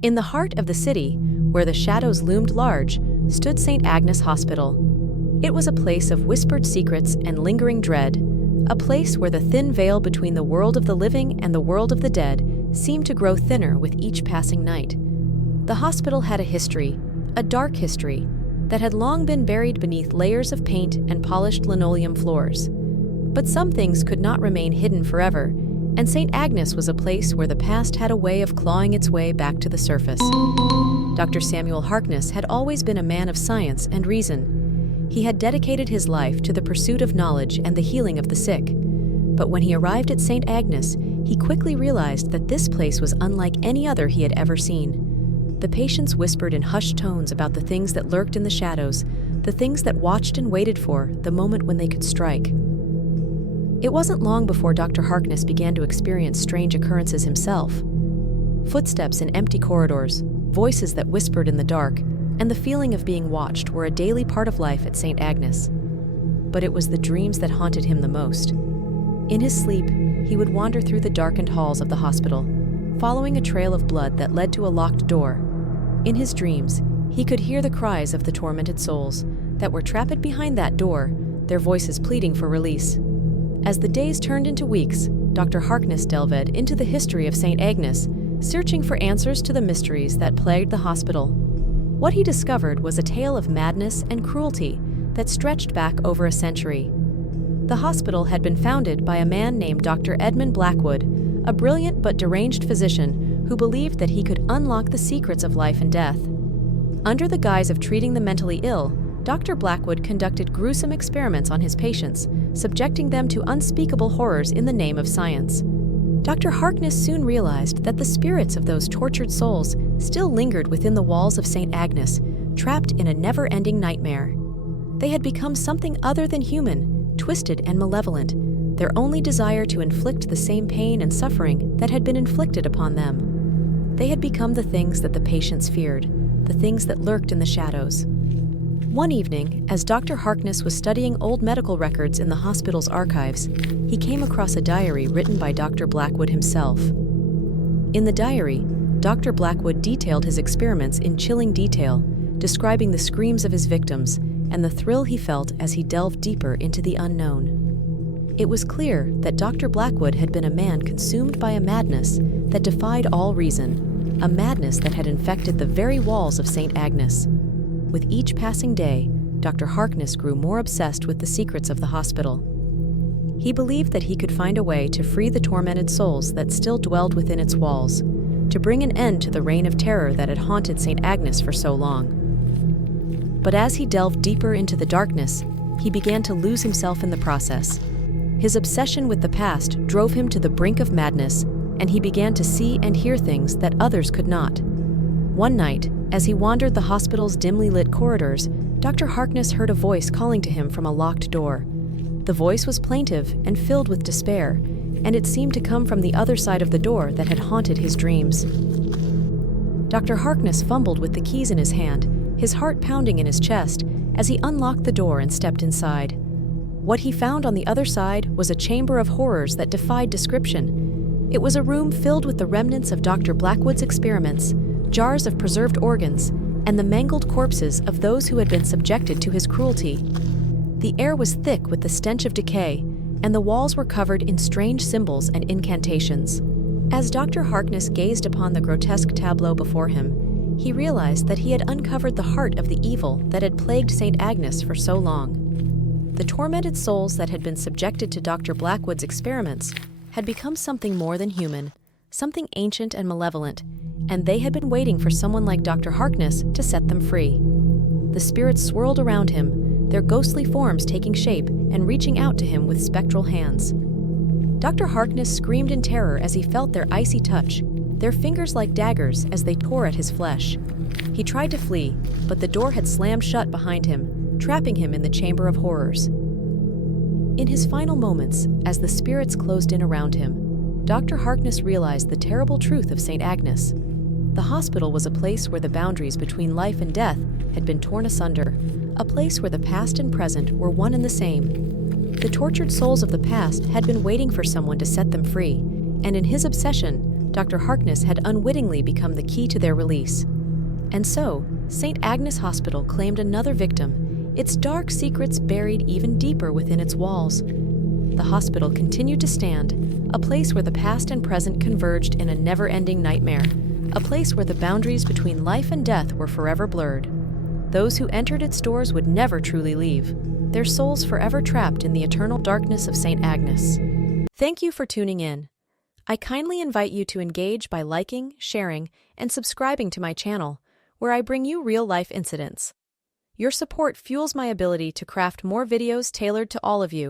In the heart of the city, where the shadows loomed large, stood St. Agnes Hospital. It was a place of whispered secrets and lingering dread, a place where the thin veil between the world of the living and the world of the dead seemed to grow thinner with each passing night. The hospital had a history, a dark history, that had long been buried beneath layers of paint and polished linoleum floors. But some things could not remain hidden forever, and St. Agnes was a place where the past had a way of clawing its way back to the surface. Dr. Samuel Harkness had always been a man of science and reason. He had dedicated his life to the pursuit of knowledge and the healing of the sick. But when he arrived at St. Agnes, he quickly realized that this place was unlike any other he had ever seen. The patients whispered in hushed tones about the things that lurked in the shadows, the things that watched and waited for the moment when they could strike. It wasn't long before Dr. Harkness began to experience strange occurrences himself. Footsteps in empty corridors, voices that whispered in the dark, and the feeling of being watched were a daily part of life at St. Agnes. But it was the dreams that haunted him the most. In his sleep, he would wander through the darkened halls of the hospital, following a trail of blood that led to a locked door. In his dreams, he could hear the cries of the tormented souls that were trapped behind that door, their voices pleading for release. As the days turned into weeks, Dr. Harkness delved into the history of St. Agnes, searching for answers to the mysteries that plagued the hospital. What he discovered was a tale of madness and cruelty that stretched back over a century. The hospital had been founded by a man named Dr. Edmund Blackwood, a brilliant but deranged physician who believed that he could unlock the secrets of life and death. Under the guise of treating the mentally ill, Dr. Blackwood conducted gruesome experiments on his patients, subjecting them to unspeakable horrors in the name of science. Dr. Harkness soon realized that the spirits of those tortured souls still lingered within the walls of St. Agnes, trapped in a never-ending nightmare. They had become something other than human, twisted and malevolent, their only desire to inflict the same pain and suffering that had been inflicted upon them. They had become the things that the patients feared, the things that lurked in the shadows. One evening, as Dr. Harkness was studying old medical records in the hospital's archives, he came across a diary written by Dr. Blackwood himself. In the diary, Dr. Blackwood detailed his experiments in chilling detail, describing the screams of his victims and the thrill he felt as he delved deeper into the unknown. It was clear that Dr. Blackwood had been a man consumed by a madness that defied all reason, a madness that had infected the very walls of St. Agnes. With each passing day, Dr. Harkness grew more obsessed with the secrets of the hospital. He believed that he could find a way to free the tormented souls that still dwelled within its walls, to bring an end to the reign of terror that had haunted St. Agnes for so long. But as he delved deeper into the darkness, he began to lose himself in the process. His obsession with the past drove him to the brink of madness, and he began to see and hear things that others could not. One night, as he wandered the hospital's dimly lit corridors, Dr. Harkness heard a voice calling to him from a locked door. The voice was plaintive and filled with despair, and it seemed to come from the other side of the door that had haunted his dreams. Dr. Harkness fumbled with the keys in his hand, his heart pounding in his chest, as he unlocked the door and stepped inside. What he found on the other side was a chamber of horrors that defied description. It was a room filled with the remnants of Dr. Blackwood's experiments, jars of preserved organs, and the mangled corpses of those who had been subjected to his cruelty. The air was thick with the stench of decay, and the walls were covered in strange symbols and incantations. As Dr. Harkness gazed upon the grotesque tableau before him, he realized that he had uncovered the heart of the evil that had plagued St. Agnes for so long. The tormented souls that had been subjected to Dr. Blackwood's experiments had become something more than human, something ancient and malevolent, and they had been waiting for someone like Dr. Harkness to set them free. The spirits swirled around him, their ghostly forms taking shape and reaching out to him with spectral hands. Dr. Harkness screamed in terror as he felt their icy touch, their fingers like daggers as they tore at his flesh. He tried to flee, but the door had slammed shut behind him, trapping him in the chamber of horrors. In his final moments, as the spirits closed in around him, Dr. Harkness realized the terrible truth of St. Agnes. The hospital was a place where the boundaries between life and death had been torn asunder, a place where the past and present were one and the same. The tortured souls of the past had been waiting for someone to set them free, and in his obsession, Dr. Harkness had unwittingly become the key to their release. And so, St. Agnes Hospital claimed another victim, its dark secrets buried even deeper within its walls. The hospital continued to stand, a place where the past and present converged in a never-ending nightmare, a place where the boundaries between life and death were forever blurred. Those who entered its doors would never truly leave, their souls forever trapped in the eternal darkness of St. Agnes. Thank you for tuning in. I kindly invite you to engage by liking, sharing, and subscribing to my channel, where I bring you real-life incidents. Your support fuels my ability to craft more videos tailored to all of you.